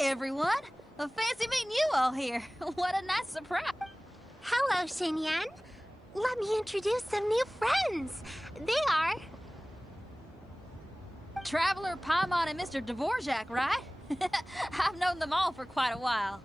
everyone! Fancy meeting you all here. What a nice surprise. Hello, Xinyan. Let me introduce some new friends. They are... Traveler, Paimon, and Mr. Dvorak, right? I've known them all for quite a while.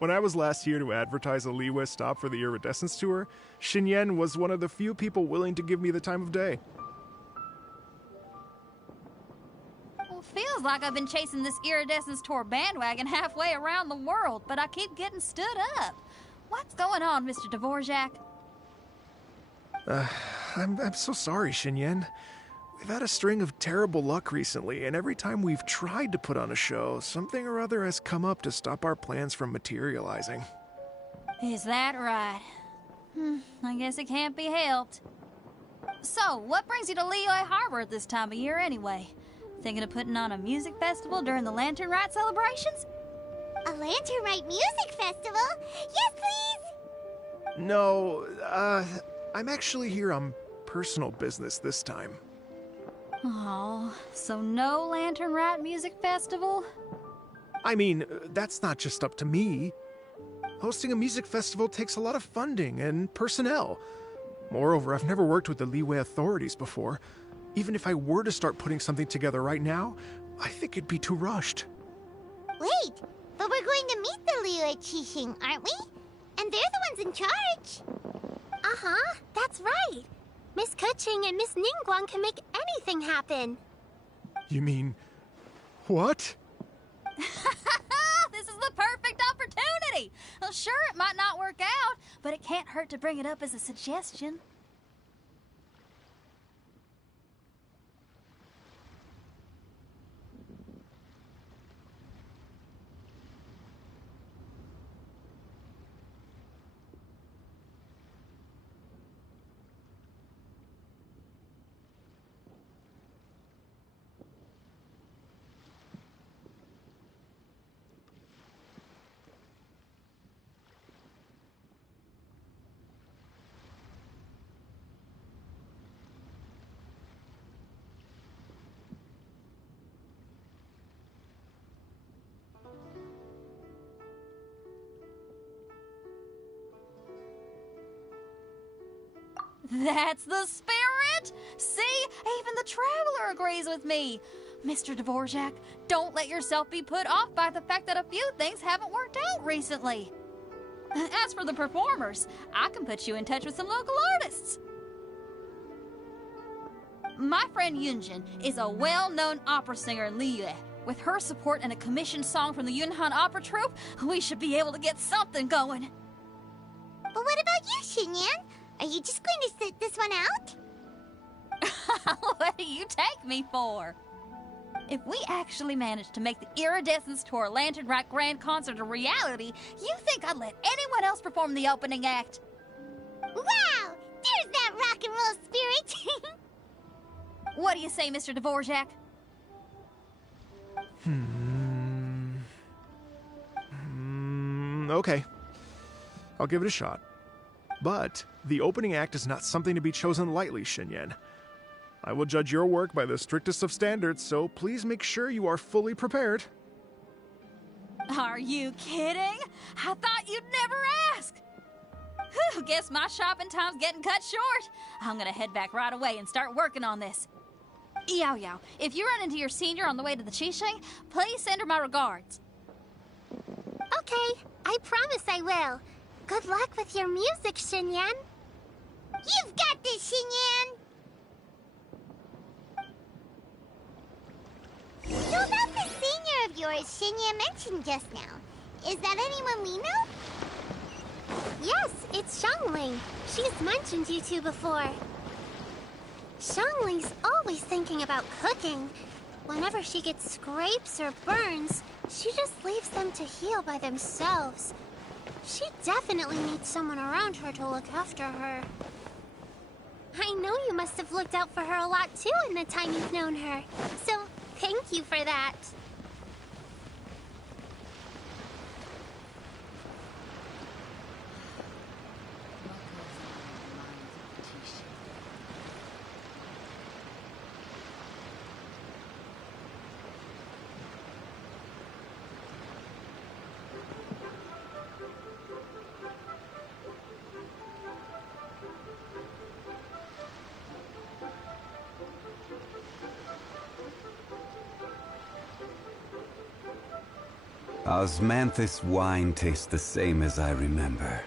When I was last here to advertise a Liyue stop for the Iridescence Tour, Xinyan was one of the few people willing to give me the time of day. Well, feels like I've been chasing this Iridescence Tour bandwagon halfway around the world, but I keep getting stood up. What's going on, Mr. Dvorak? I'm so sorry, Xinyan. We've had a string of terrible luck recently, and every time we've tried to put on a show, something or other has come up to stop our plans from materializing. Is that right? I guess it can't be helped. So, what brings you to Liyue Harbor at this time of year anyway? Thinking of putting on a music festival during the Lantern Rite celebrations? A Lantern Rite music festival? Yes, please! No, I'm actually here on personal business this time. Oh, so no Lantern Rite music festival? I mean, that's not just up to me. Hosting a music festival takes a lot of funding and personnel. Moreover, I've never worked with the Liyue authorities before. Even if I were to start putting something together right now, I think it'd be too rushed. Wait, but we're going to meet the Liyue Qixing, aren't we? And they're the ones in charge. Uh-huh, that's right. Miss Keqing and Miss Ningguang can make anything happen. You mean... what? This is the perfect opportunity! Well, sure, it might not work out, but it can't hurt to bring it up as a suggestion. That's the spirit! See? Even the Traveler agrees with me. Mr. Dvorak, don't let yourself be put off by the fact that a few things haven't worked out recently. As for the performers, I can put you in touch with some local artists. My friend Yunjin is a well-known opera singer in Liyue. With her support and a commissioned song from the Yunhan Opera Troupe, we should be able to get something going. But what about you, Xinyan? Are you just going to sit this one out? What do you take me for? If we actually manage to make the Iridescence Tour Lantern Rite Grand Concert a reality, you think I'd let anyone else perform the opening act? Wow! There's that rock and roll spirit! What do you say, Mr. Dvorak? Okay. I'll give it a shot. But the opening act is not something to be chosen lightly, Xinyan. I will judge your work by the strictest of standards, so please make sure you are fully prepared. Are you kidding? I thought you'd never ask. Whew, guess my shopping time's getting cut short. I'm gonna head back right away and start working on this. Yao Yao, if you run into your senior on the way to the Qixing, please send her my regards. Okay, I promise I will. Good luck with your music, Xinyan. You've got this, Xinyan! So about the senior of yours Xinyan mentioned just now, is that anyone we know? Yes, it's Xiangling. She's mentioned you two before. Xiangling's always thinking about cooking. Whenever she gets scrapes or burns, she just leaves them to heal by themselves. She definitely needs someone around her to look after her. I know you must have looked out for her a lot too in the time you've known her. So, thank you for that. Osmanthus wine tastes the same as I remember.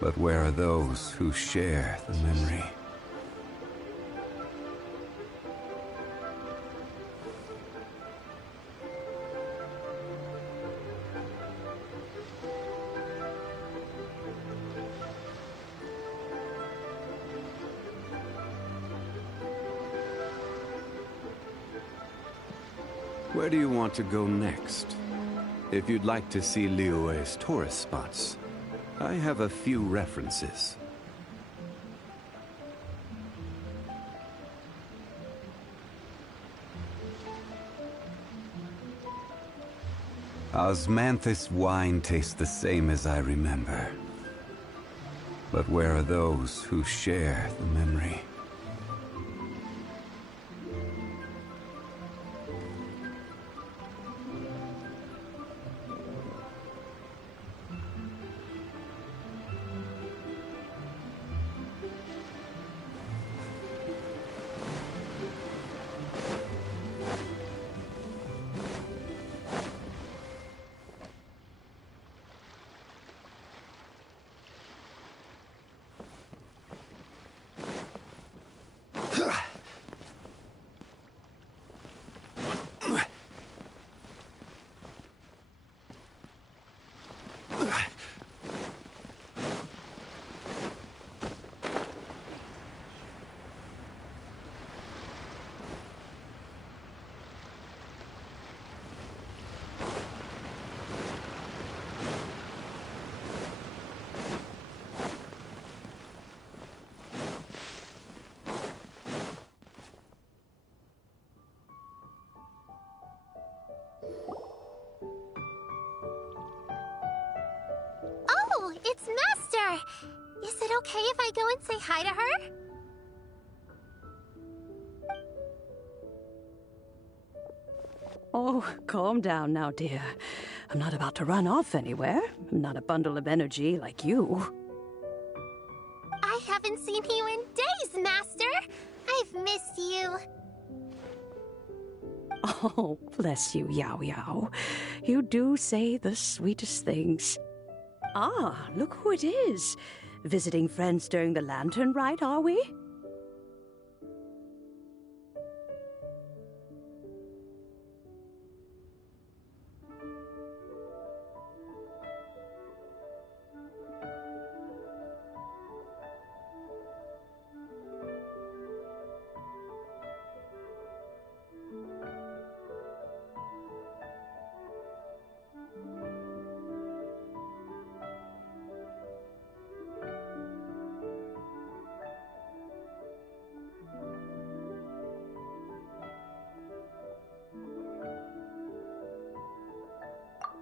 But where are those who share the memory? Where do you want to go next? If you'd like to see Liyue's tourist spots, I have a few references. Osmanthus wine tastes the same as I remember. But where are those who share the memory? Oh, it's Master! Is it okay if I go and say hi to her? Oh, calm down now, dear. I'm not about to run off anywhere. I'm not a bundle of energy like you. I haven't seen you in days, Master! I've missed you. Oh, bless you, Yao Yao. You do say the sweetest things. Ah, look who it is. Visiting friends during the lantern rite, are we?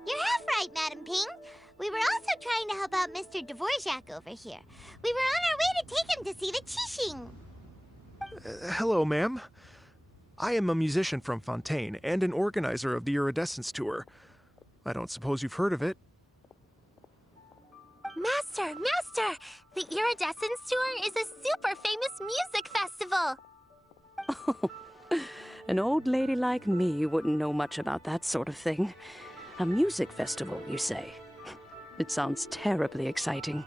You're half right, Madam Ping. We were also trying to help out Mr. Dvorak over here. We were on our way to take him to see the Qixing. Hello, ma'am. I am a musician from Fontaine and an organizer of the Iridescence Tour. I don't suppose you've heard of it. Master! Master! The Iridescence Tour is a super famous music festival! Oh, an old lady like me wouldn't know much about that sort of thing. A music festival, you say? It sounds terribly exciting.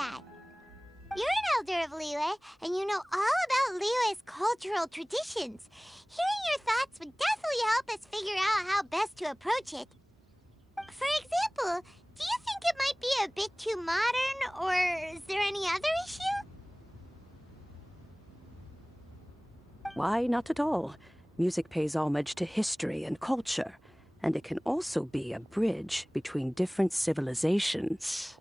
that. You're an elder of Liyue, and you know all about Liyue's cultural traditions. Hearing your thoughts would definitely help us figure out how best to approach it. For example, do you think it might be a bit too modern, or is there any other issue? Why, not at all. Music pays homage to history and culture, and it can also be a bridge between different civilizations.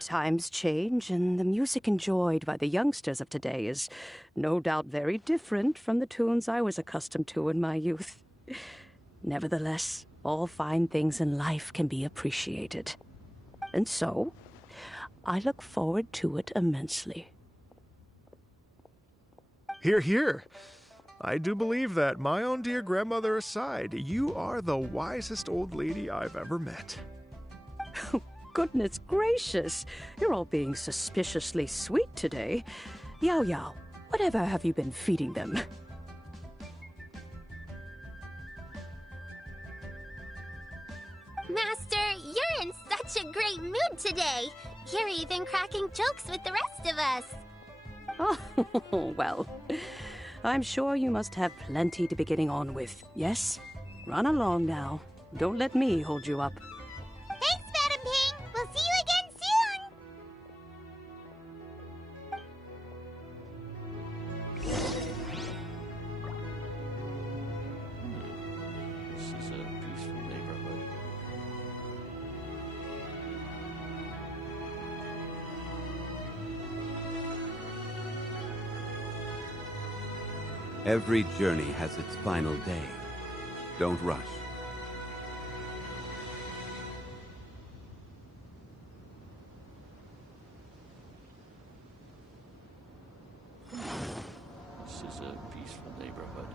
Times change, and the music enjoyed by the youngsters of today is no doubt very different from the tunes I was accustomed to in my youth. Nevertheless, all fine things in life can be appreciated. And so, I look forward to it immensely. Hear, hear. I do believe that, my own dear grandmother aside, you are the wisest old lady I've ever met. Goodness gracious, you're all being suspiciously sweet today. Yao Yao, whatever have you been feeding them? Master, you're in such a great mood today. You're even cracking jokes with the rest of us. Oh, well, I'm sure you must have plenty to be getting on with, yes? Run along now. Don't let me hold you up. Thanks, Madam Ping. We'll see you again soon. This is a peaceful neighborhood. Every journey has its final day. Don't rush. This is a peaceful neighborhood.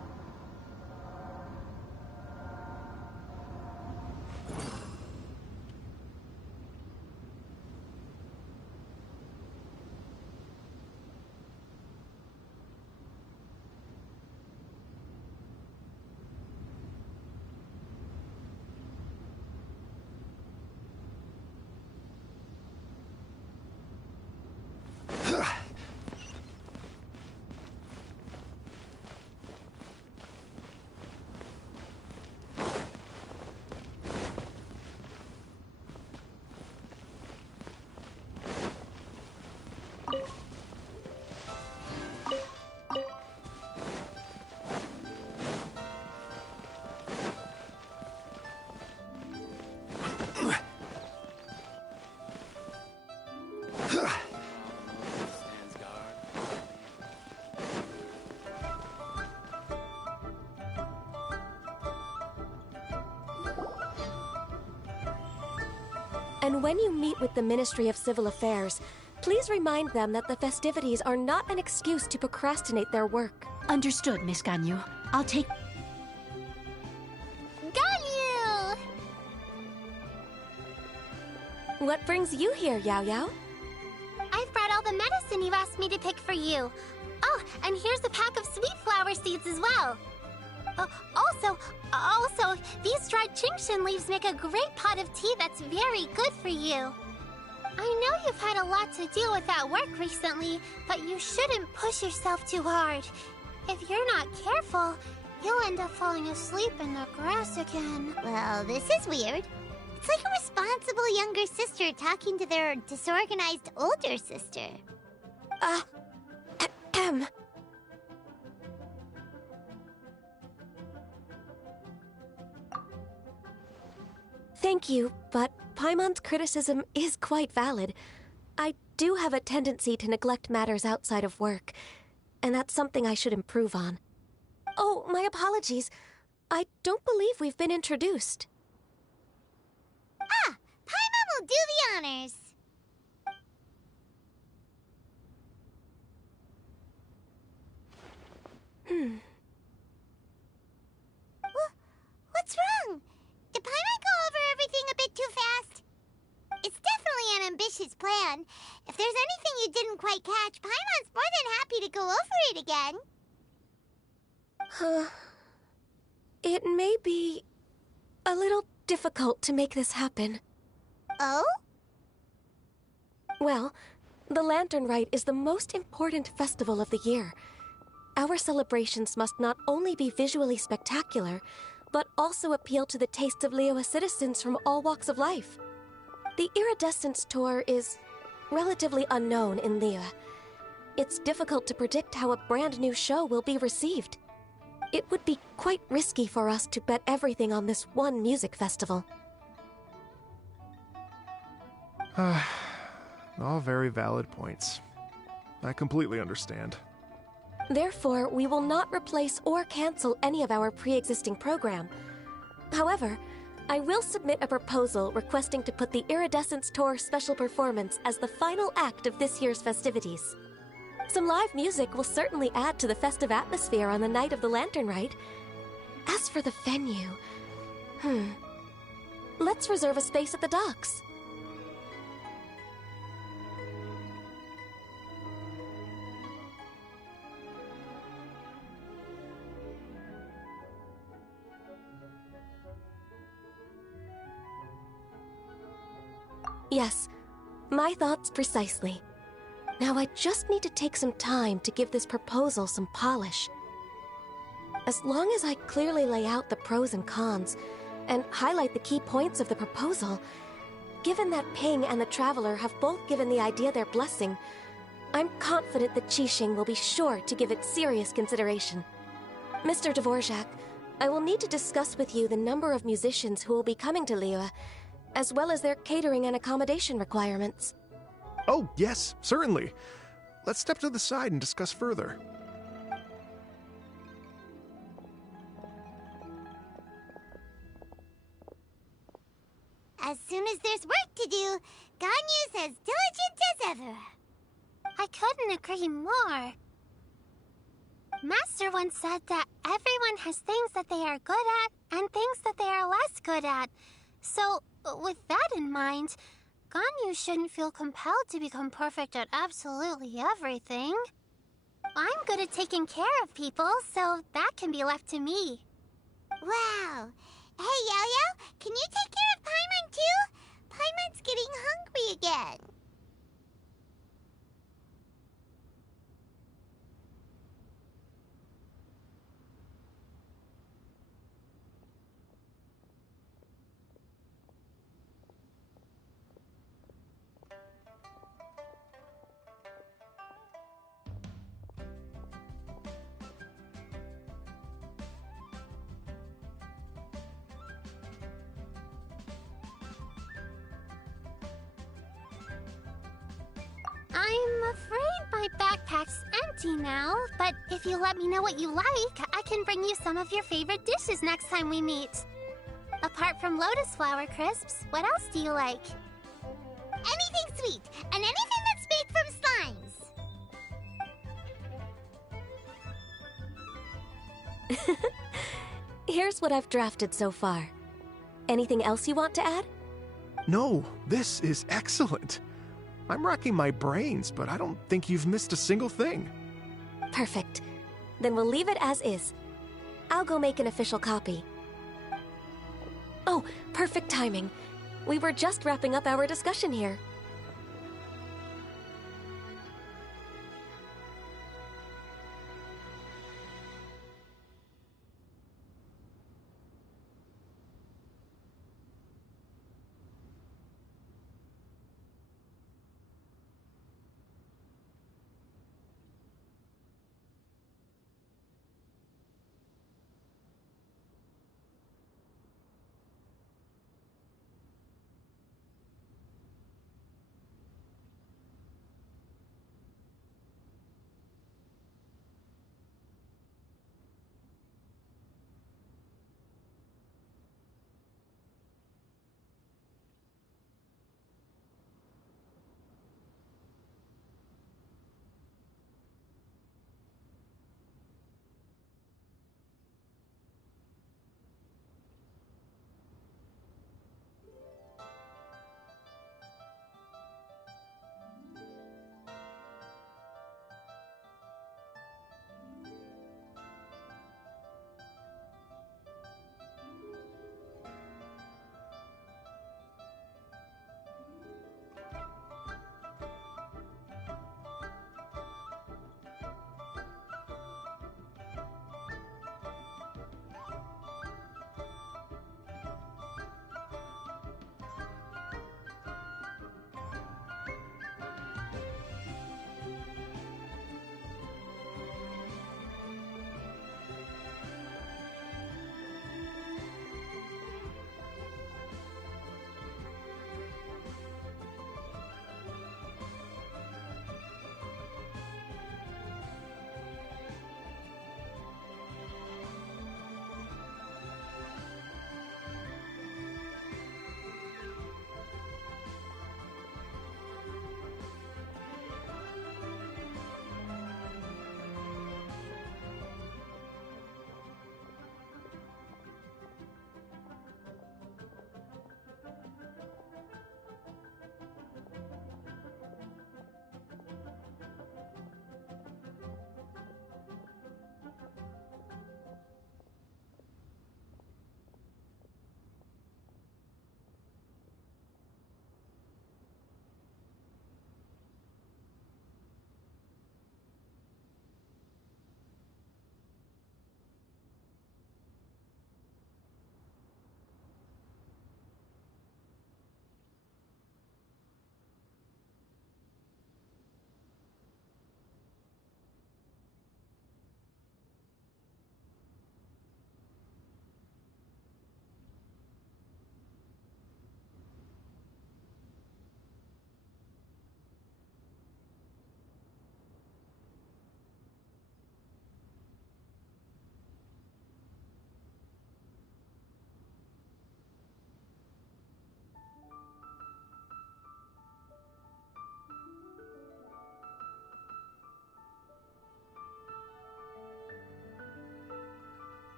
And when you meet with the Ministry of Civil Affairs, please remind them that the festivities are not an excuse to procrastinate their work. Understood, Miss Ganyu. I'll take... Ganyu! What brings you here, Yao Yao? I've brought all the medicine you asked me to pick for you. Oh, and here's a pack of sweet flower seeds as well. Also, these dried Chingshin leaves make a great pot of tea that's very good for you. I know you've had a lot to deal with at work recently, but you shouldn't push yourself too hard. If you're not careful, you'll end up falling asleep in the grass again. Well, this is weird. It's like a responsible younger sister talking to their disorganized older sister. Thank you, but Paimon's criticism is quite valid. I do have a tendency to neglect matters outside of work, and that's something I should improve on. Oh, my apologies. I don't believe we've been introduced. Ah, Paimon will do the honors. What's wrong? Did Paimon go over everything a bit too fast? It's definitely an ambitious plan. If there's anything you didn't quite catch, Paimon's more than happy to go over it again. It may be a little difficult to make this happen. Oh? Well, the Lantern Rite is the most important festival of the year. Our celebrations must not only be visually spectacular, but also appeal to the tastes of Liyue citizens from all walks of life. The Iridescence Tour is relatively unknown in Liyue. It's difficult to predict how a brand new show will be received. It would be quite risky for us to bet everything on this one music festival. All very valid points. I completely understand. Therefore, we will not replace or cancel any of our pre-existing program. However, I will submit a proposal requesting to put the Iridescence Tour special performance as the final act of this year's festivities. Some live music will certainly add to the festive atmosphere on the night of the Lantern Rite. As for the venue... let's reserve a space at the docks. Yes, my thoughts precisely. Now I just need to take some time to give this proposal some polish. As long as I clearly lay out the pros and cons, and highlight the key points of the proposal, given that Ping and the Traveler have both given the idea their blessing, I'm confident that Qixing will be sure to give it serious consideration. Mr. Dvorak, I will need to discuss with you the number of musicians who will be coming to Liyue, as well as their catering and accommodation requirements. Oh, yes, certainly. Let's step to the side and discuss further. As soon as there's work to do, Ganyu's as diligent as ever. I couldn't agree more. Master once said that everyone has things that they are good at and things that they are less good at. So, with that in mind, Ganyu shouldn't feel compelled to become perfect at absolutely everything. I'm good at taking care of people, so that can be left to me. Wow. Hey, Yo-Yo, can you take care of Paimon too? Paimon's getting hungry again. I'm afraid my backpack's empty now, but if you let me know what you like, I can bring you some of your favorite dishes next time we meet. Apart from lotus flower crisps, what else do you like? Anything sweet, and anything that's made from slimes. Here's what I've drafted so far. Anything else you want to add? No, this is excellent. I'm racking my brains, but I don't think you've missed a single thing. Perfect. Then we'll leave it as is. I'll go make an official copy. Oh, perfect timing. We were just wrapping up our discussion here.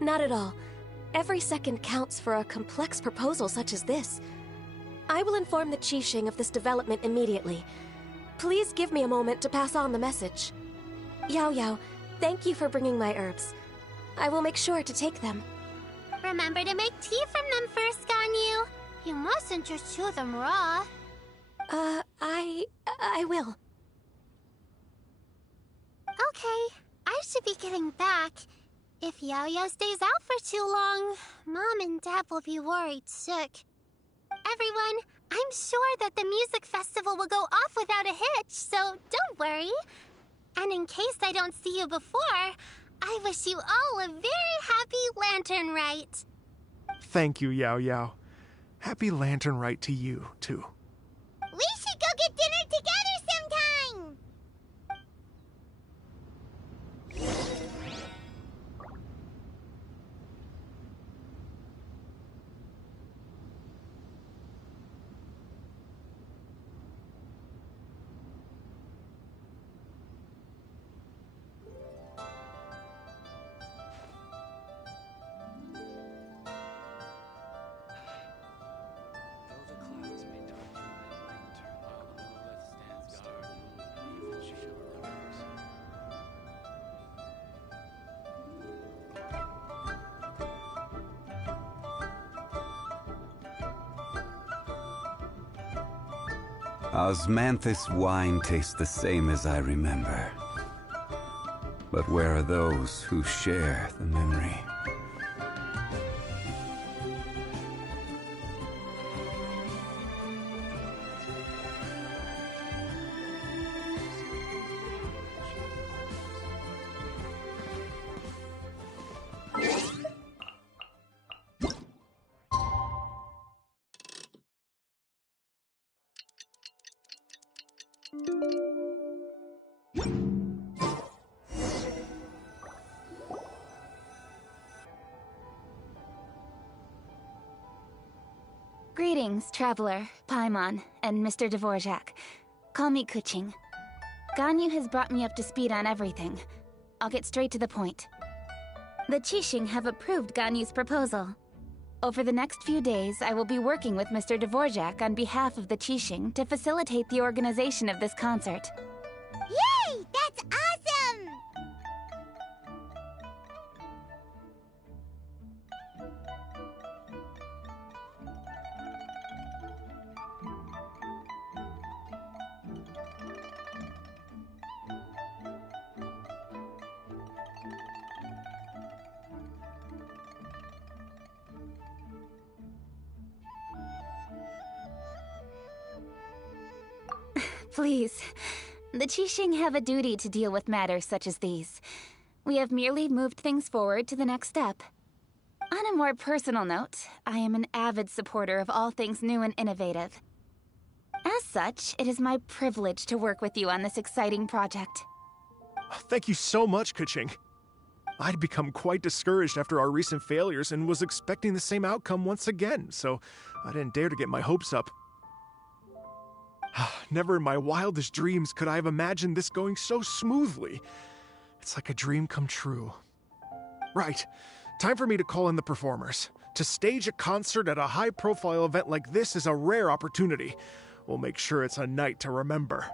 Not at all. Every second counts for a complex proposal such as this. I will inform the Qixing of this development immediately. Please give me a moment to pass on the message. Yao Yao, thank you for bringing my herbs. I will make sure to take them. Remember to make tea from them first, Ganyu. You mustn't just chew them raw. I will. Okay, I should be getting back. If Yao Yao stays out for too long, Mom and Dad will be worried sick. Everyone, I'm sure that the music festival will go off without a hitch, so don't worry. And in case I don't see you before, I wish you all a very happy Lantern Rite. Thank you, Yao Yao. Happy Lantern Rite to you, too. We should go get dinner together sometime! Osmanthus wine tastes the same as I remember. But where are those who share the memory? Greetings, Traveler, Paimon, and Mr. Dvorak. Call me Kuching. Ganyu has brought me up to speed on everything. I'll get straight to the point. The Qixing have approved Ganyu's proposal. Over the next few days, I will be working with Mr. Dvorak on behalf of the Qixing to facilitate the organization of this concert. Yay! That's awesome! Please. The Qixing have a duty to deal with matters such as these. We have merely moved things forward to the next step. On a more personal note, I am an avid supporter of all things new and innovative. As such, it is my privilege to work with you on this exciting project. Thank you so much, Kuching. I'd become quite discouraged after our recent failures and was expecting the same outcome once again, so I didn't dare to get my hopes up. Never in my wildest dreams could I have imagined this going so smoothly. It's like a dream come true. Right, time for me to call in the performers. To stage a concert at a high-profile event like this is a rare opportunity. We'll make sure it's a night to remember.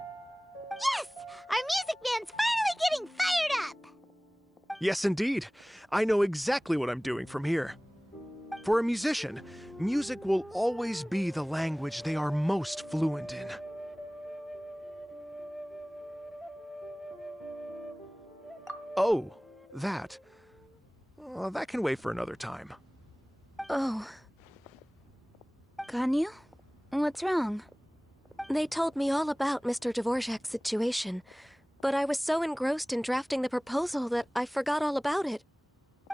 Yes! Our music band's finally getting fired up! Yes, indeed. I know exactly what I'm doing from here. For a musician, music will always be the language they are most fluent in. Oh, that. That can wait for another time. Oh. Ganyu? What's wrong? They told me all about Mr. Dvorak's situation, but I was so engrossed in drafting the proposal that I forgot all about it.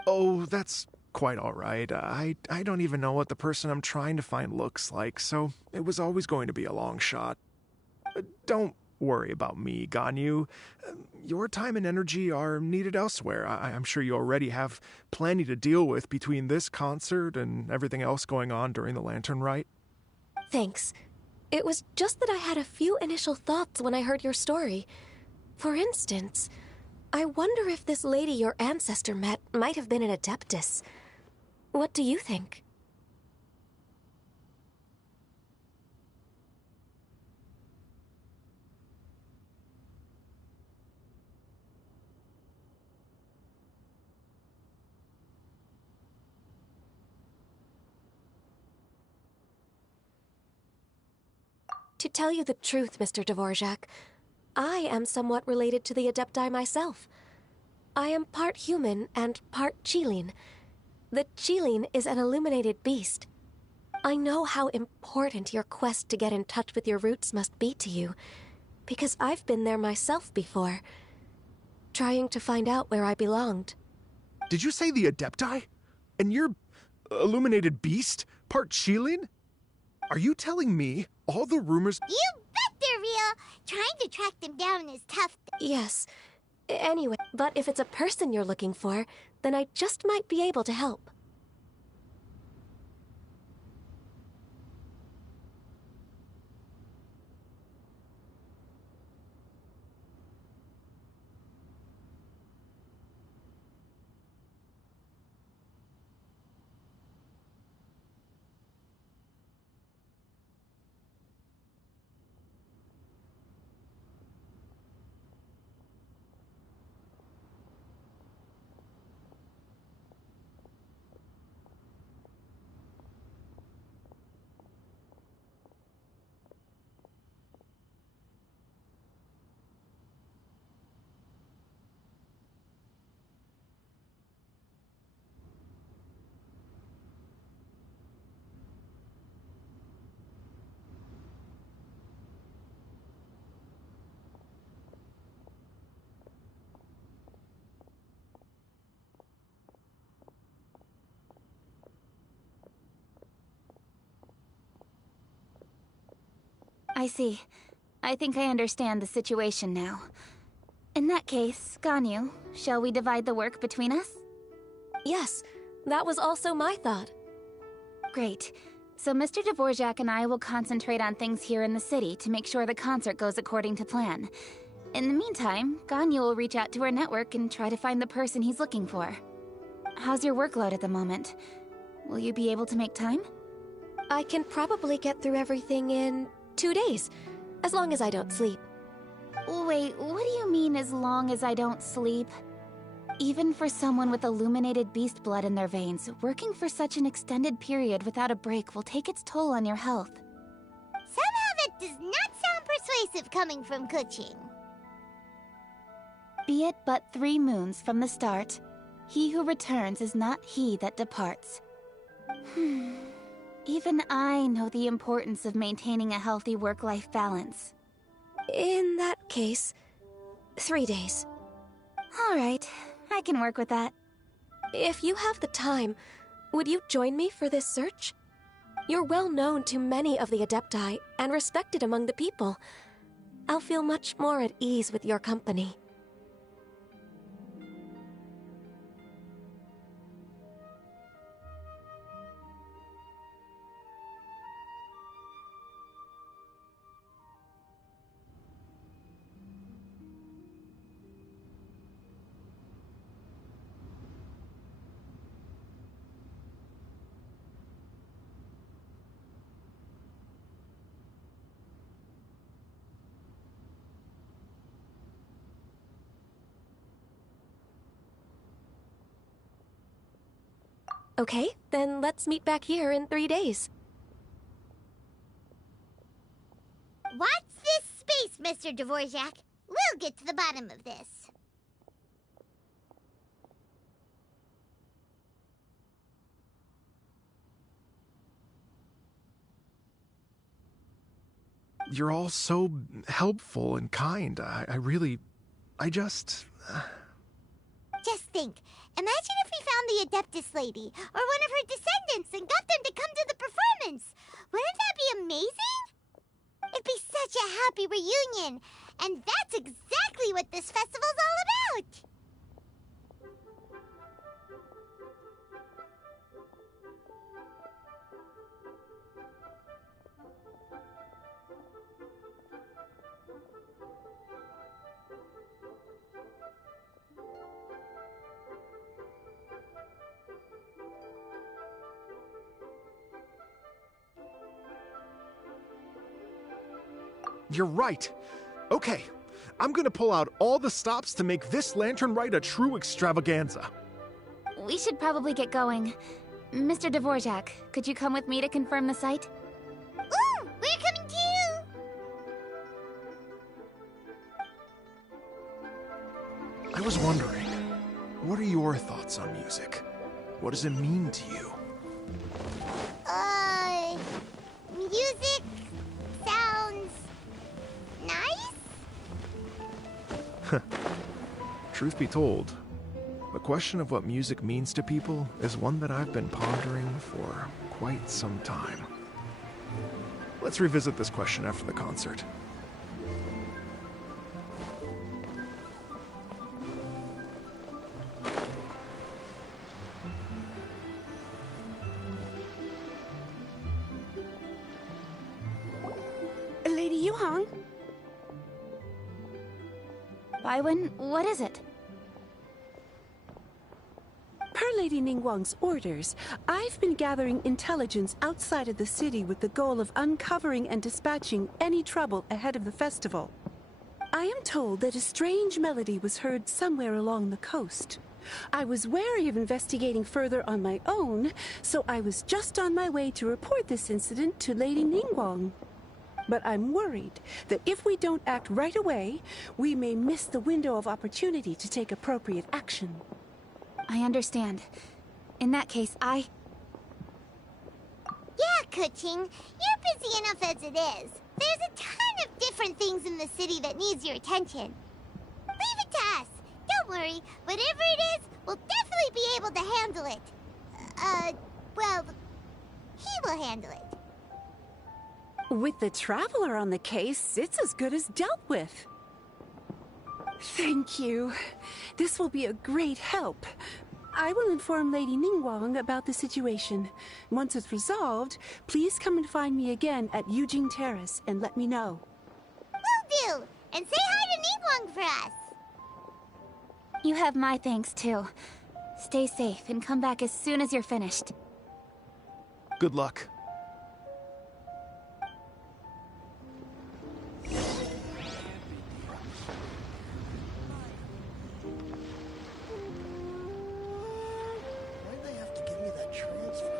Oh, that's quite all right. I don't even know what the person I'm trying to find looks like, so it was always going to be a long shot. Don't worry about me, Ganyu. Your time and energy are needed elsewhere. I'm sure you already have plenty to deal with between this concert and everything else going on during the Lantern Rite. Thanks. It was just that I had a few initial thoughts when I heard your story. For instance, I wonder if this lady your ancestor met might have been an Adeptus. What do you think? To tell you the truth, Mr. Dvorak, I am somewhat related to the Adepti myself. I am part human and part Qilin. The Qilin is an illuminated beast. I know how important your quest to get in touch with your roots must be to you, because I've been there myself before, trying to find out where I belonged. Did you say the Adepti? And you're illuminated beast? Part Qilin? Are you telling me all the rumors— You bet they're real! Trying to track them down is tough. Yes. Anyway, but if it's a person you're looking for, then I just might be able to help. I see. I think I understand the situation now. In that case, Ganyu, shall we divide the work between us? Yes, that was also my thought. Great. So Mr. Dvorak and I will concentrate on things here in the city to make sure the concert goes according to plan. In the meantime, Ganyu will reach out to our network and try to find the person he's looking for. How's your workload at the moment? Will you be able to make time? I can probably get through everything in 2 days, as long as I don't sleep. Wait, what do you mean as long as I don't sleep? Even for someone with illuminated beast blood in their veins, working for such an extended period without a break will take its toll on your health. Somehow that does not sound persuasive coming from Kuching. Be it but 3 moons from the start, he who returns is not he that departs. Even I know the importance of maintaining a healthy work-life balance. In that case, 3 days. All right, I can work with that. If you have the time, would you join me for this search? You're well known to many of the Adepti and respected among the people. I'll feel much more at ease with your company. Okay, then let's meet back here in 3 days. Watch this space, Mr. Dvorak. We'll get to the bottom of this. You're all so helpful and kind. I just... Just think, imagine if we found the Adeptus lady, or one of her descendants, and got them to come to the performance. Wouldn't that be amazing? It'd be such a happy reunion, and that's exactly what this festival's all about. You're right. Okay, I'm gonna pull out all the stops to make this lantern ride a true extravaganza. We should probably get going. Mr. Dvorak, could you come with me to confirm the site? Ooh, we're coming too! I was wondering, what are your thoughts on music? What does it mean to you? Music sounds nice? Truth be told, the question of what music means to people is one that I've been pondering for quite some time. Let's revisit this question after the concert. Lady Yuhang? Baiwen, what is it? Per Lady Ningguang's orders, I've been gathering intelligence outside of the city with the goal of uncovering and dispatching any trouble ahead of the festival. I am told that a strange melody was heard somewhere along the coast. I was wary of investigating further on my own, so I was just on my way to report this incident to Lady Ningguang. But I'm worried that if we don't act right away, we may miss the window of opportunity to take appropriate action. I understand. In that case, Yeah, Kuching, you're busy enough as it is. There's a ton of different things in the city that needs your attention. Leave it to us. Don't worry. Whatever it is, we'll definitely be able to handle it. Well, he will handle it. With the Traveler on the case, it's as good as dealt with. Thank you. This will be a great help. I will inform Lady Ningguang about the situation. Once it's resolved, please come and find me again at Yujing Terrace and let me know. Will do! And say hi to Ningguang for us! you have my thanks too. Stay safe and come back as soon as you're finished. Good luck. Why'd they have to give me that transfer?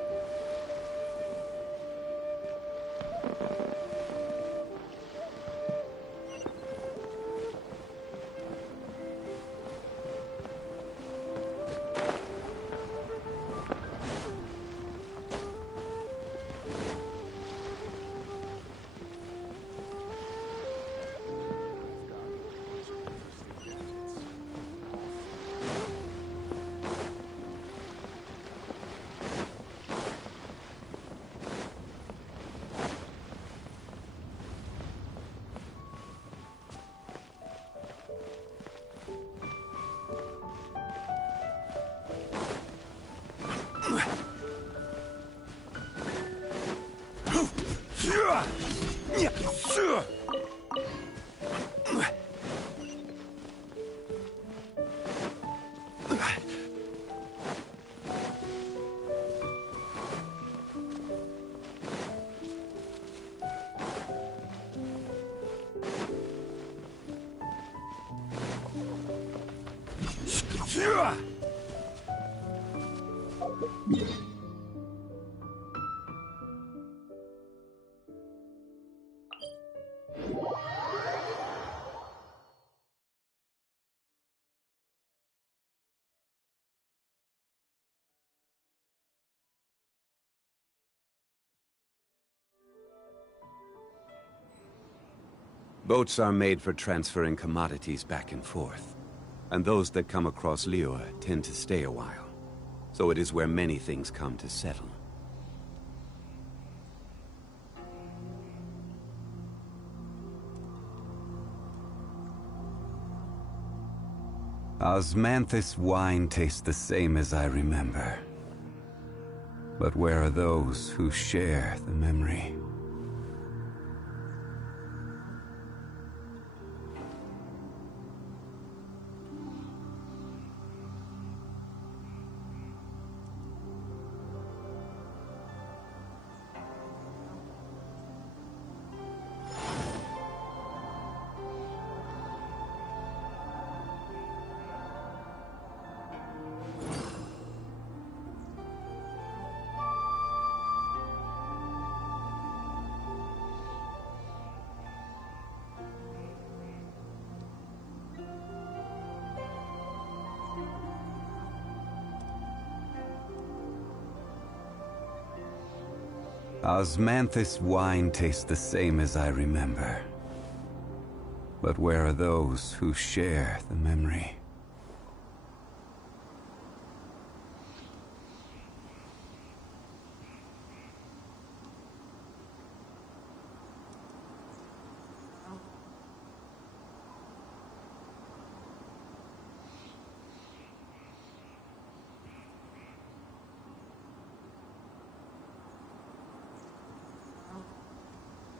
Boats are made for transferring commodities back and forth. And those that come across Liyue tend to stay a while. So it is where many things come to settle. Osmanthus wine tastes the same as I remember. But where are those who share the memory? Osmanthus wine tastes the same as I remember. But where are those who share the memory?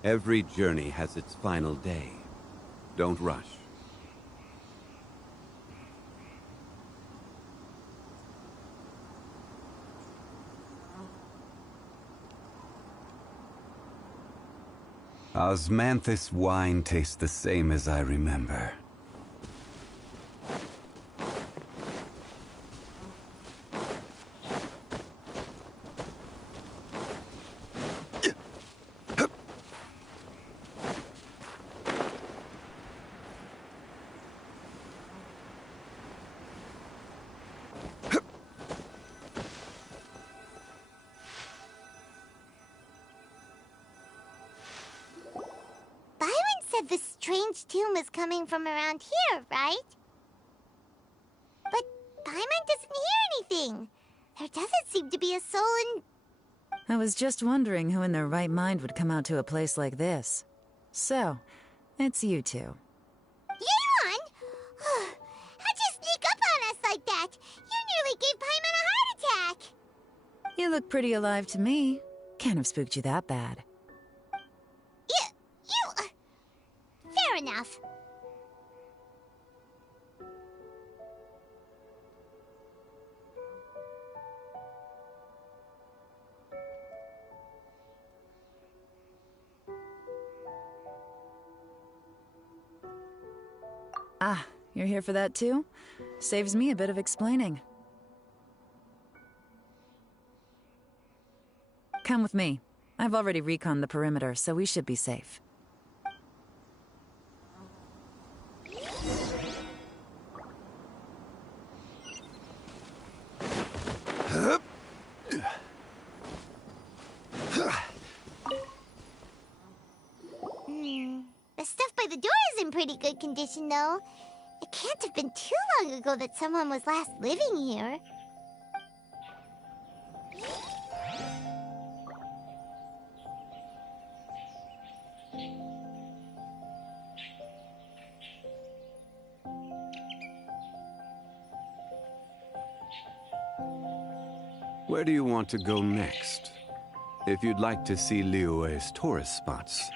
Every journey has its final day. Don't rush. Osmanthus wine tastes the same as I remember. The strange tune was coming from around here, right? But Paimon doesn't hear anything. There doesn't seem to be a soul in... I was just wondering who in their right mind would come out to a place like this. So, it's you two. Yeon! How'd you sneak up on us like that? You nearly gave Paimon a heart attack! You look pretty alive to me. Can't have spooked you that bad. Fair enough. Ah, you're here for that too? Saves me a bit of explaining. Come with me. I've already reconned the perimeter, so we should be safe. The stuff by the door is in pretty good condition, though. It can't have been too long ago that someone was last living here. Where do you want to go next? If you'd like to see Liyue's tourist spots,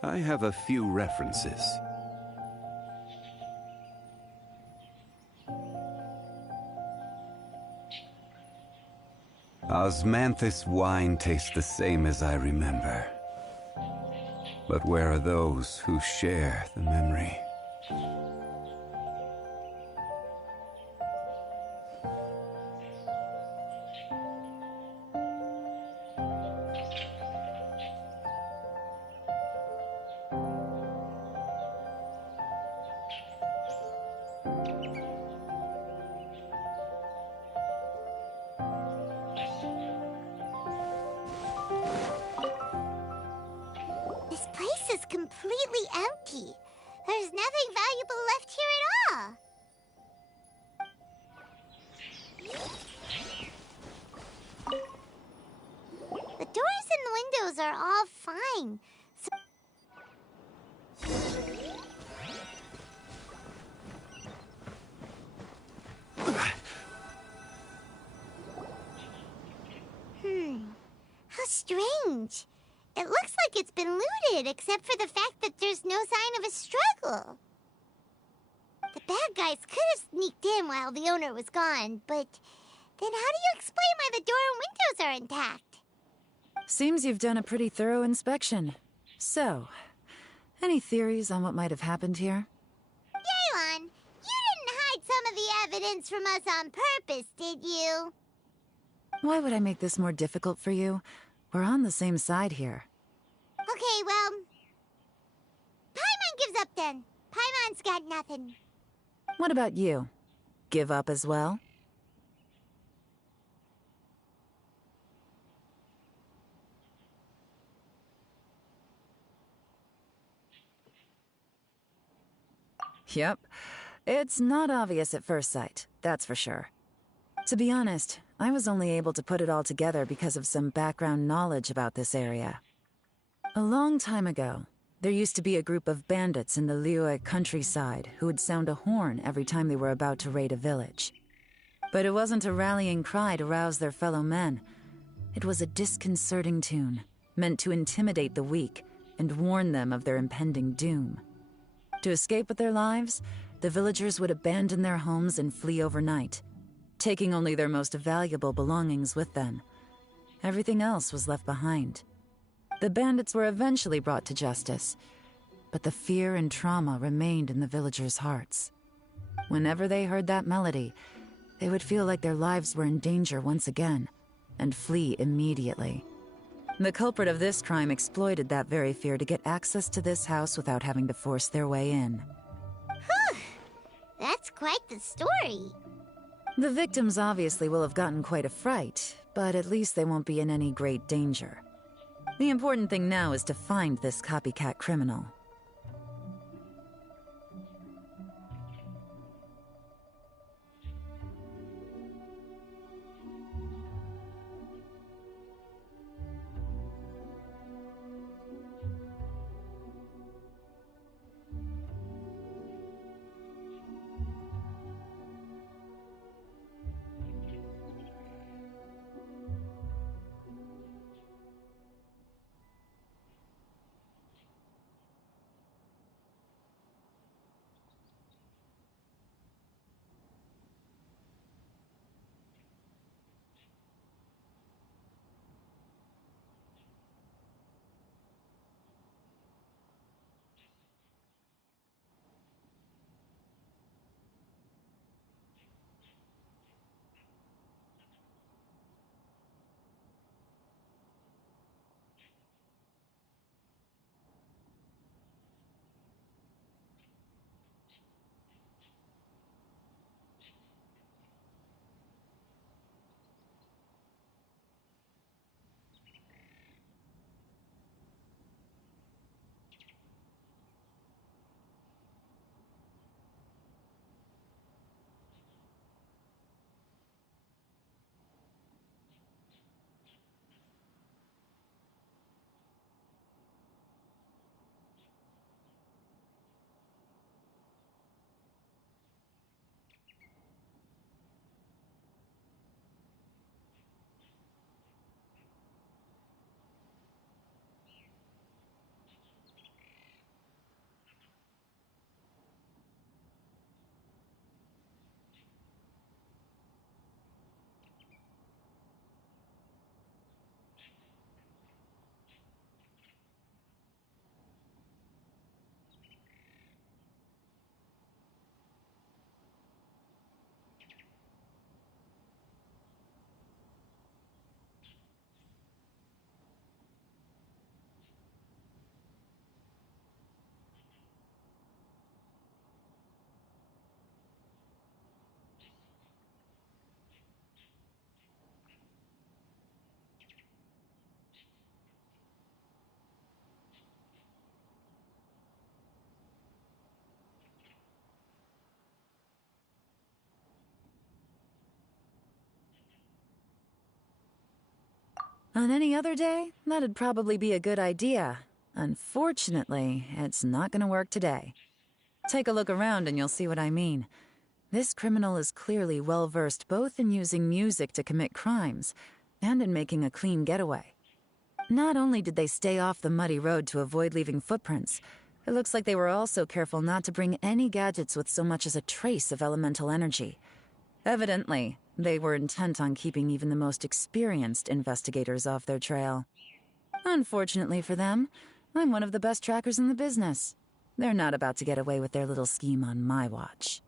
I have a few references. Osmanthus wine tastes the same as I remember. But where are those who share the memory? This place is completely empty. There's nothing valuable left here at all. The doors and the windows are all fine. How strange. It looks like it's been looted, except for the fact that there's no sign of a struggle. The bad guys could have sneaked in while the owner was gone, but then how do you explain why the door and windows are intact? Seems you've done a pretty thorough inspection. So, any theories on what might have happened here? Yeon, you didn't hide some of the evidence from us on purpose, did you? Why would I make this more difficult for you? We're on the same side here. Okay, well... Paimon gives up then. Paimon's got nothing. What about you? Give up as well? Yep. It's not obvious at first sight, that's for sure. To be honest, I was only able to put it all together because of some background knowledge about this area. A long time ago, there used to be a group of bandits in the Liyue countryside who would sound a horn every time they were about to raid a village. But it wasn't a rallying cry to rouse their fellow men. It was a disconcerting tune, meant to intimidate the weak and warn them of their impending doom. To escape with their lives, the villagers would abandon their homes and flee overnight, taking only their most valuable belongings with them. Everything else was left behind. The bandits were eventually brought to justice, but the fear and trauma remained in the villagers' hearts. Whenever they heard that melody, they would feel like their lives were in danger once again, and flee immediately. The culprit of this crime exploited that very fear to get access to this house without having to force their way in. Whew! That's quite the story. The victims obviously will have gotten quite a fright, but at least they won't be in any great danger. The important thing now is to find this copycat criminal. On any other day, that'd probably be a good idea. Unfortunately, it's not gonna work today. Take a look around and you'll see what I mean. This criminal is clearly well-versed both in using music to commit crimes and in making a clean getaway. Not only did they stay off the muddy road to avoid leaving footprints, it looks like they were also careful not to bring any gadgets with so much as a trace of elemental energy. Evidently, they were intent on keeping even the most experienced investigators off their trail. Unfortunately for them, I'm one of the best trackers in the business. They're not about to get away with their little scheme on my watch.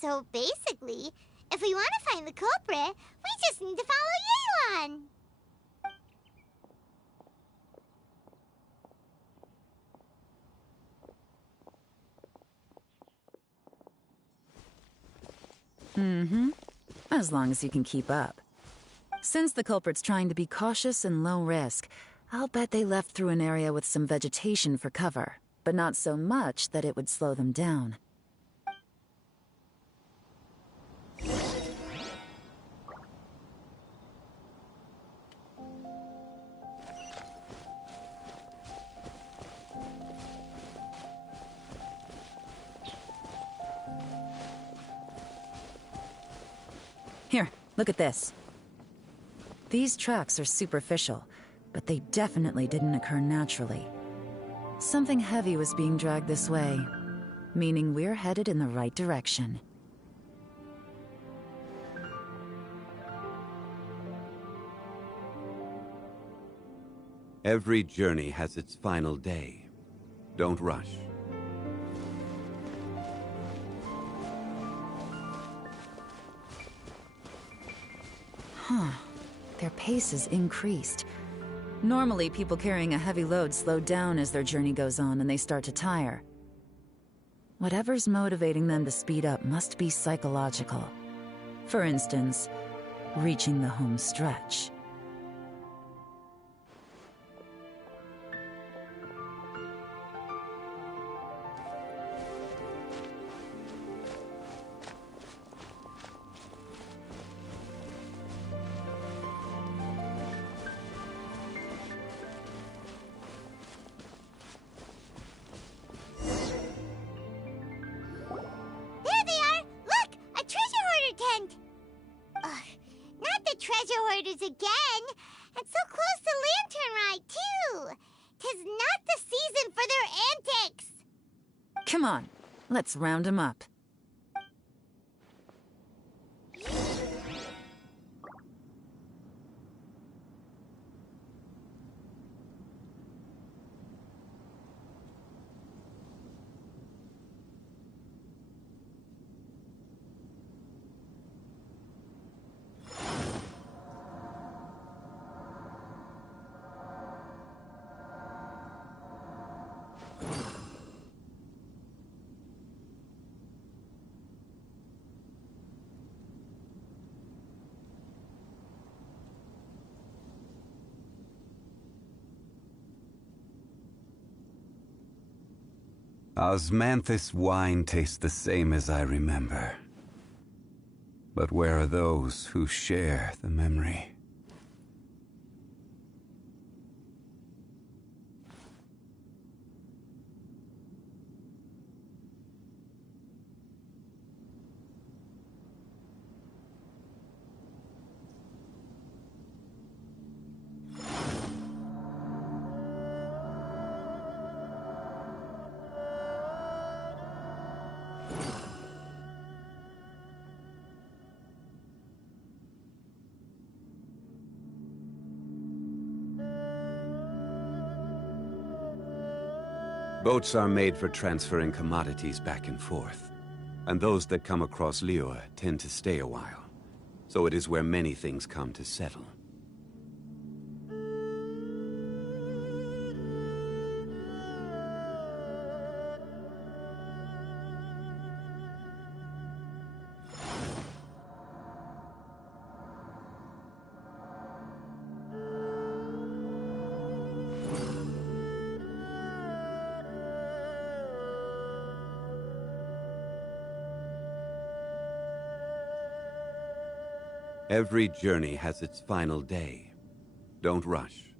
So basically, if we want to find the culprit, we just need to follow Yeon. As long as you can keep up. Since the culprit's trying to be cautious and low risk, I'll bet they left through an area with some vegetation for cover. but not so much that it would slow them down. Here, look at this. These tracks are superficial, but they definitely didn't occur naturally. Something heavy was being dragged this way, meaning we're headed in the right direction. Every journey has its final day. Don't rush. Huh. Their pace is increased. Normally, people carrying a heavy load slow down as their journey goes on and they start to tire. Whatever's motivating them to speed up must be psychological. For instance, reaching the home stretch. Again, and so close to Lantern Ride, too. 'Tis not the season for their antics. Come on, let's round them up. Osmanthus wine tastes the same as I remember. But where are those who share the memory? Boats are made for transferring commodities back and forth, and those that come across Liyue tend to stay a while, so it is where many things come to settle. Every journey has its final day. Don't rush.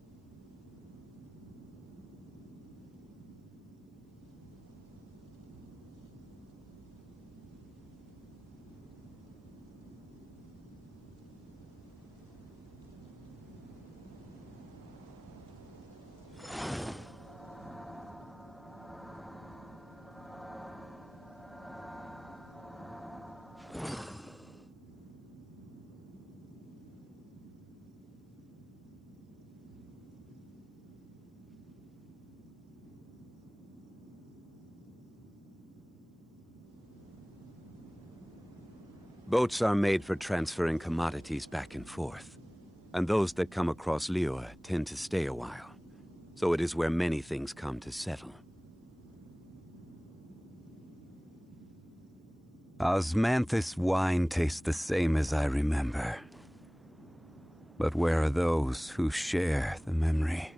Boats are made for transferring commodities back and forth, and those that come across Liyue tend to stay a while, so it is where many things come to settle. Osmanthus wine tastes the same as I remember. But where are those who share the memory?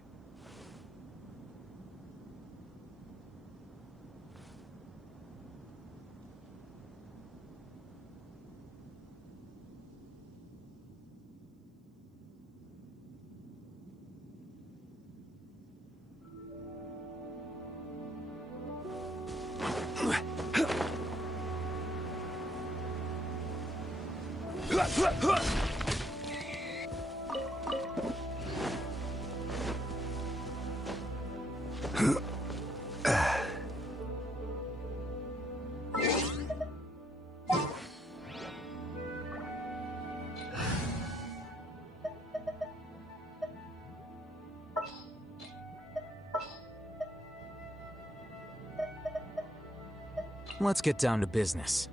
Let's get down to business.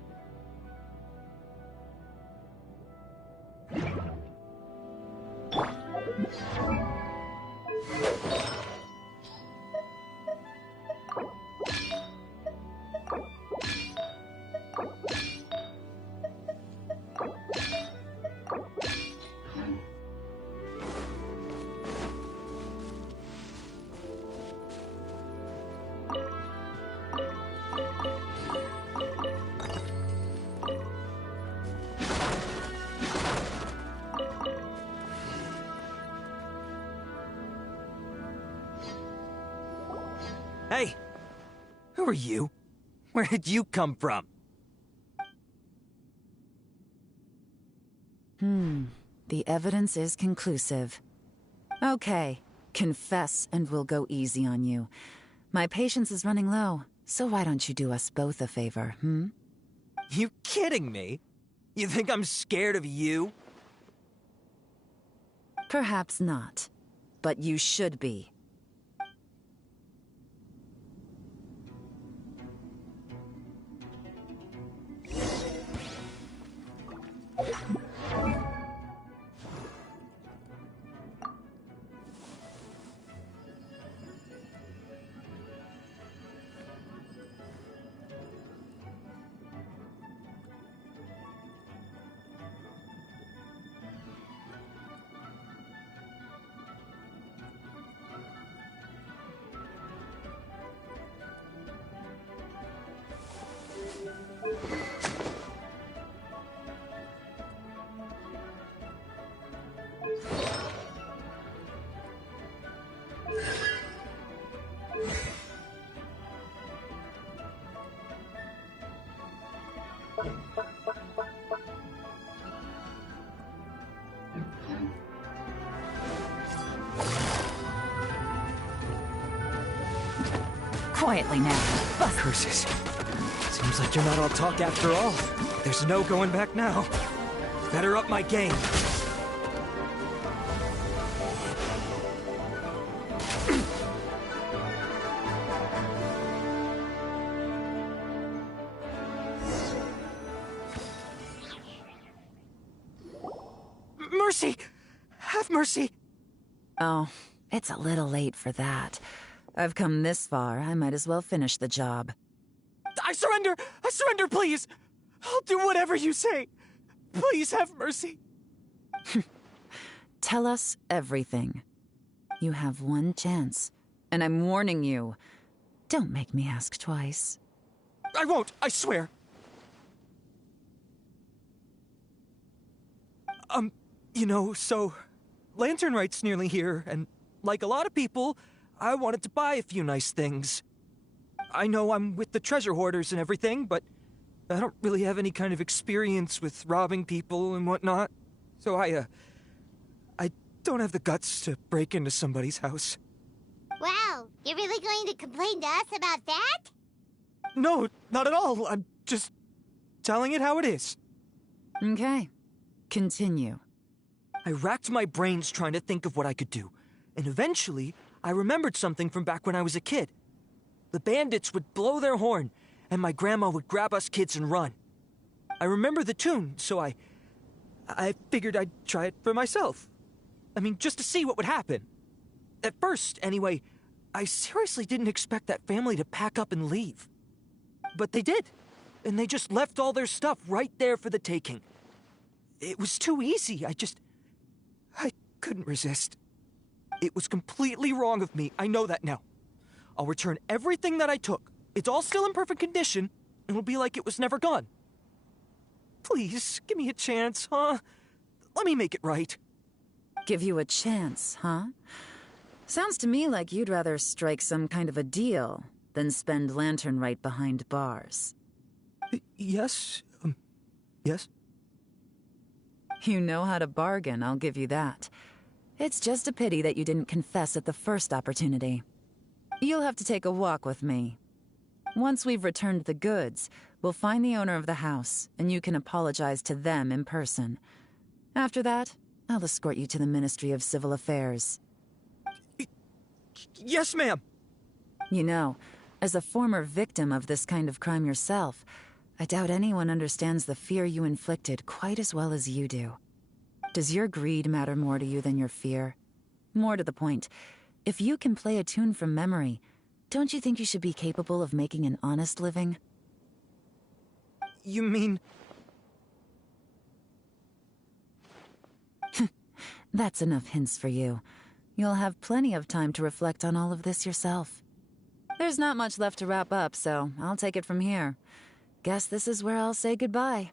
Hey! Who are you? Where did you come from? The evidence is conclusive. Okay, confess and we'll go easy on you. My patience is running low, so why don't you do us both a favor, You kidding me? You think I'm scared of you? Perhaps not, but you should be. Quietly now. Curses. Seems like you're not all talk after all. There's no going back now. Better up my game. Mercy! Have mercy! Oh, it's a little late for that. I've come this far, I might as well finish the job. I surrender! I surrender, please! I'll do whatever you say. Please have mercy. Tell us everything. You have one chance, and I'm warning you. Don't make me ask twice. I won't, I swear. You know, so Lantern Right's nearly here, and like a lot of people, I wanted to buy a few nice things. I know I'm with the treasure hoarders and everything, but I don't really have any kind of experience with robbing people and whatnot. So I don't have the guts to break into somebody's house. Wow, you're really going to complain to us about that? No, not at all. I'm just telling it how it is. Okay, continue. I racked my brains trying to think of what I could do, and eventually I remembered something from back when I was a kid. The bandits would blow their horn, and my grandma would grab us kids and run. I remember the tune, so I figured I'd try it for myself. I mean, just to see what would happen. At first, anyway, I seriously didn't expect that family to pack up and leave. But they did, and they just left all their stuff right there for the taking. It was too easy, I couldn't resist. It was completely wrong of me, I know that now. I'll return everything that I took. It's all still in perfect condition, and it'll be like it was never gone. Please, give me a chance, huh? Let me make it right. Give you a chance, huh? Sounds to me like you'd rather strike some kind of a deal than spend Lantern Right behind bars. Yes? Yes? You know how to bargain, I'll give you that. It's just a pity that you didn't confess at the first opportunity. You'll have to take a walk with me. Once we've returned the goods, we'll find the owner of the house, and you can apologize to them in person. After that, I'll escort you to the Ministry of Civil Affairs. Yes, ma'am! You know, as a former victim of this kind of crime yourself, I doubt anyone understands the fear you inflicted quite as well as you do. Does your greed matter more to you than your fear? More to the point, if you can play a tune from memory, don't you think you should be capable of making an honest living? You mean... That's enough hints for you. You'll have plenty of time to reflect on all of this yourself. There's not much left to wrap up, so I'll take it from here. Guess this is where I'll say goodbye.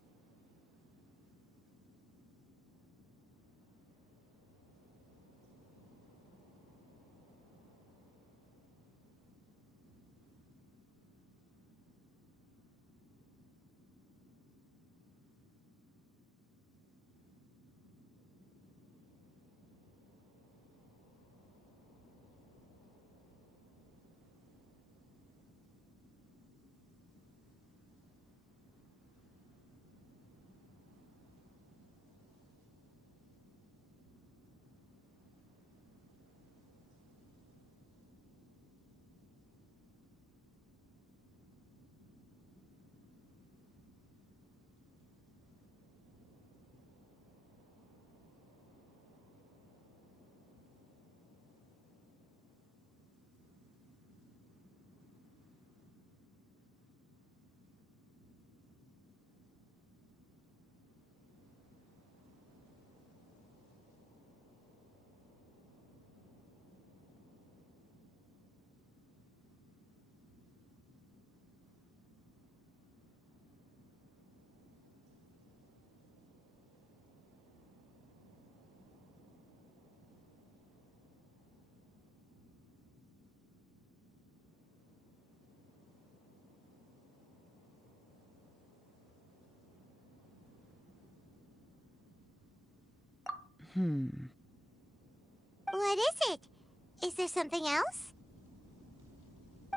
What is it? Is there something else?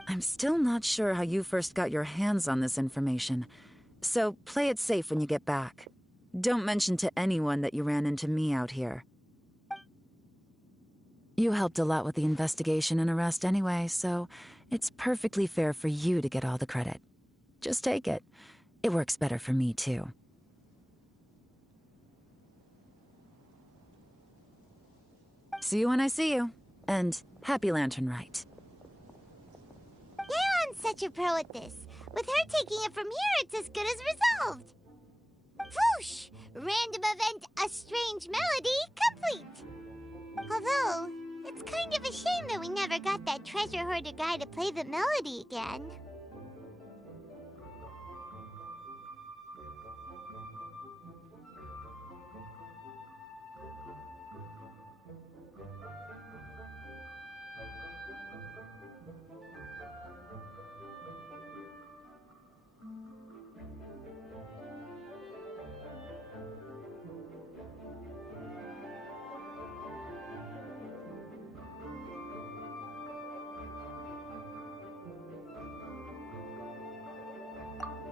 I'm still not sure how you first got your hands on this information, so play it safe when you get back. Don't mention to anyone that you ran into me out here. You helped a lot with the investigation and arrest anyway, so it's perfectly fair for you to get all the credit. Just take it. It works better for me, too. See you when I see you. And happy Lantern Rite. Yeon's such a pro at this. With her taking it from here, it's as good as resolved. Whoosh! Random event, a strange melody, complete! Although, it's kind of a shame that we never got that treasure hoarder guy to play the melody again.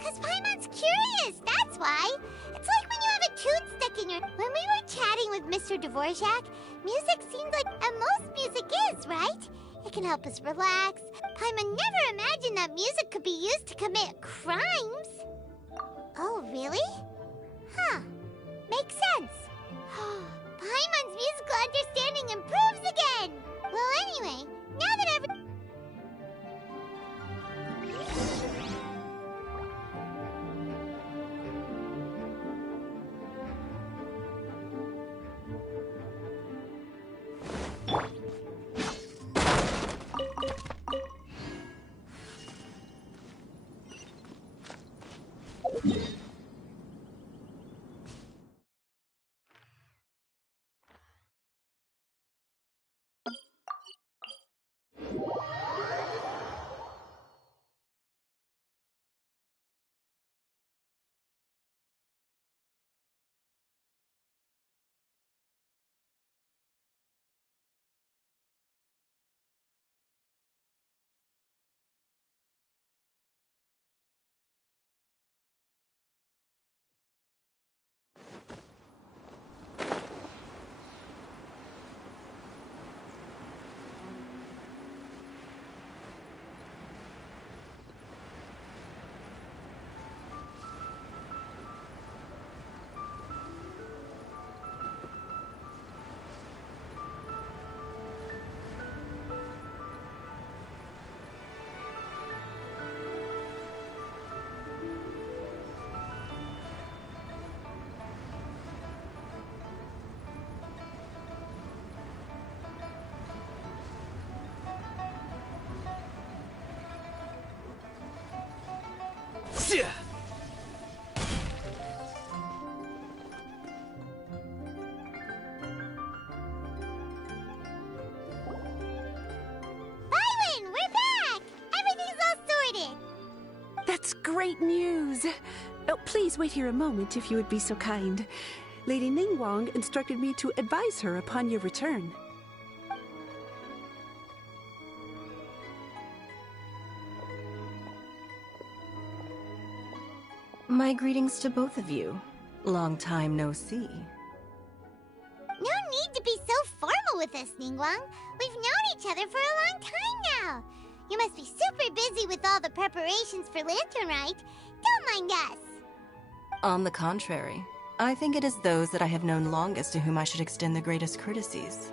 Cause Paimon's curious, that's why. It's like when you have a tune stuck in your... When we were chatting with Mr. Dvorak, music seemed like... And most music is, right? It can help us relax. Paimon never imagined that music could be used to commit crimes. Oh, really? Huh. Makes sense. Paimon's musical understanding improves again! Well, anyway, now that great news! Oh, please wait here a moment if you would be so kind. Lady Ningguang instructed me to advise her upon your return. My greetings to both of you. Long time no see. No need to be so formal with us, Ningguang. We've known each other for a long time now. You must be super busy with all the preparations for Lantern Rite. Don't mind us. On the contrary, I think it is those that I have known longest to whom I should extend the greatest courtesies.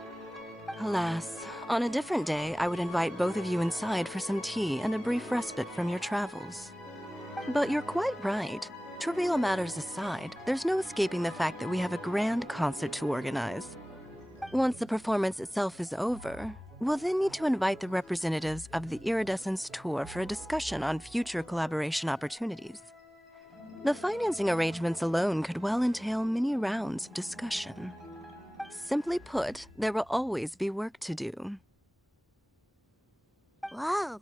Alas, on a different day, I would invite both of you inside for some tea and a brief respite from your travels. But you're quite right. Trivial matters aside, there's no escaping the fact that we have a grand concert to organize. Once the performance itself is over, we'll then need to invite the representatives of the Iridescence Tour for a discussion on future collaboration opportunities. The financing arrangements alone could well entail many rounds of discussion. Simply put, there will always be work to do. Whoa,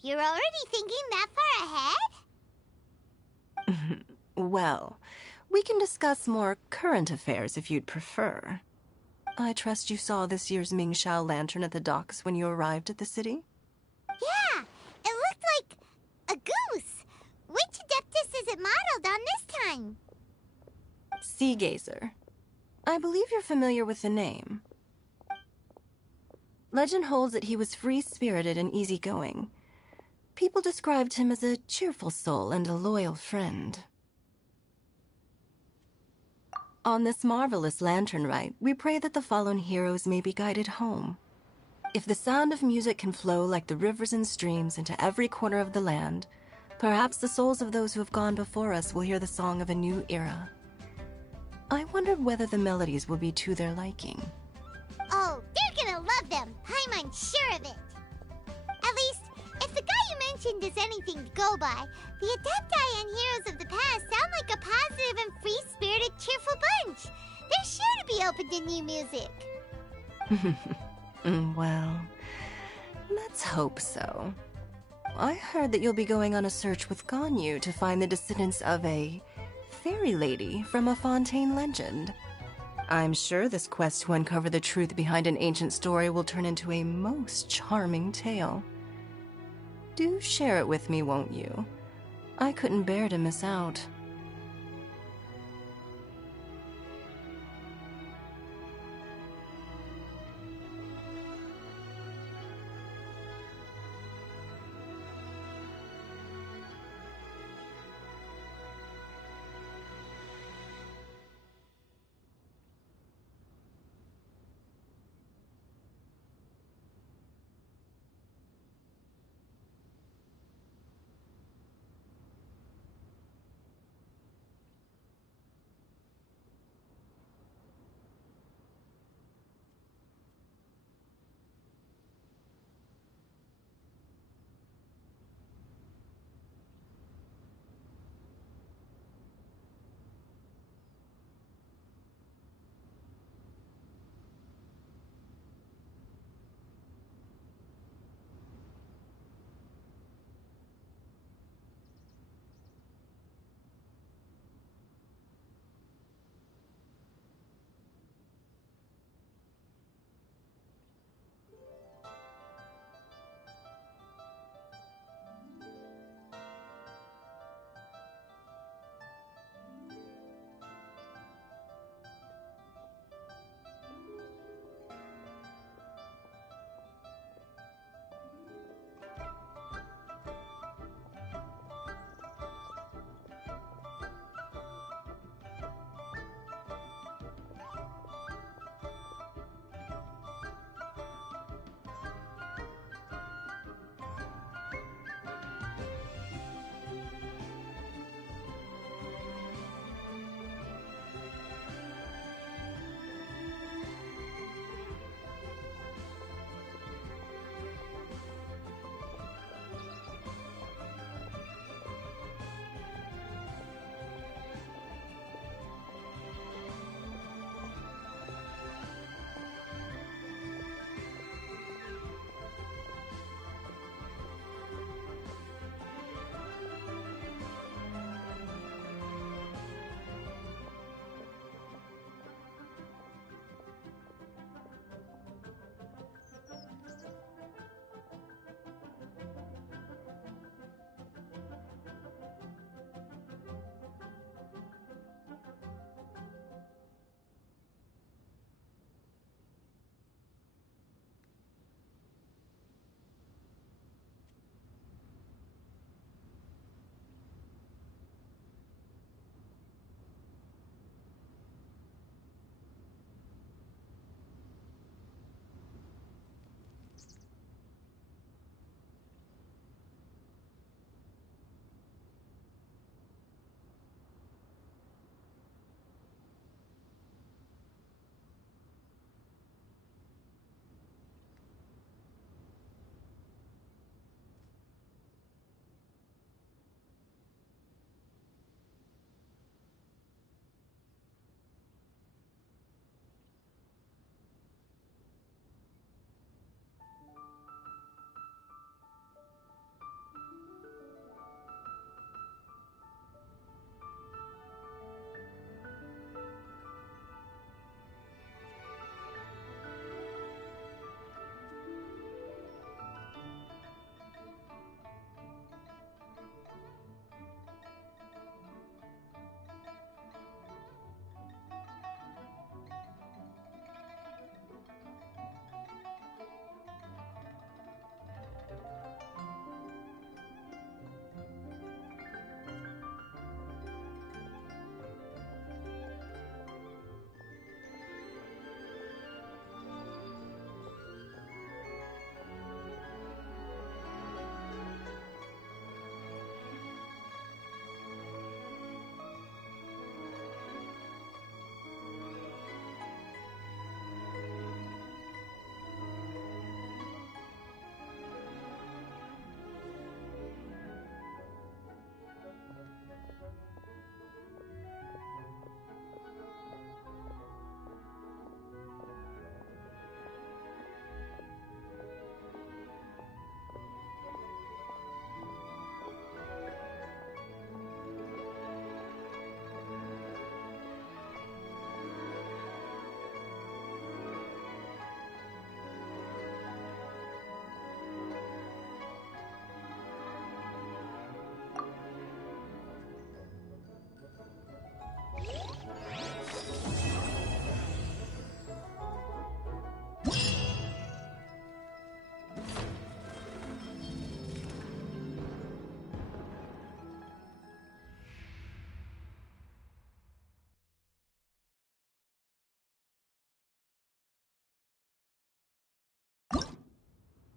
you're already thinking that far ahead? Well, we can discuss more current affairs if you'd prefer. I trust you saw this year's Mingxiao lantern at the docks when you arrived at the city? Yeah, it looked like a goose. Which Adeptus is it modeled on this time? Sea Gazer. I believe you're familiar with the name. Legend holds that he was free-spirited and easygoing. People described him as a cheerful soul and a loyal friend. On this marvelous lantern rite, we pray that the fallen heroes may be guided home. If the sound of music can flow like the rivers and streams into every corner of the land, perhaps the souls of those who have gone before us will hear the song of a new era. I wondered whether the melodies will be to their liking. Oh, they're gonna love them. I'm sure of it. At least, if the guy you mentioned is anything to go by, the Adepti and heroes of the past sound like a positive and free-spirited, cheerful bunch. They're sure to be open to new music. Well, let's hope so. I heard that you'll be going on a search with Ganyu to find the descendants of a fairy lady from a Fontaine legend. I'm sure this quest to uncover the truth behind an ancient story will turn into a most charming tale. Do share it with me, won't you? I couldn't bear to miss out.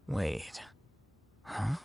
Wait. Huh?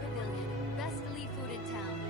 Pavilion, best Lee food in town.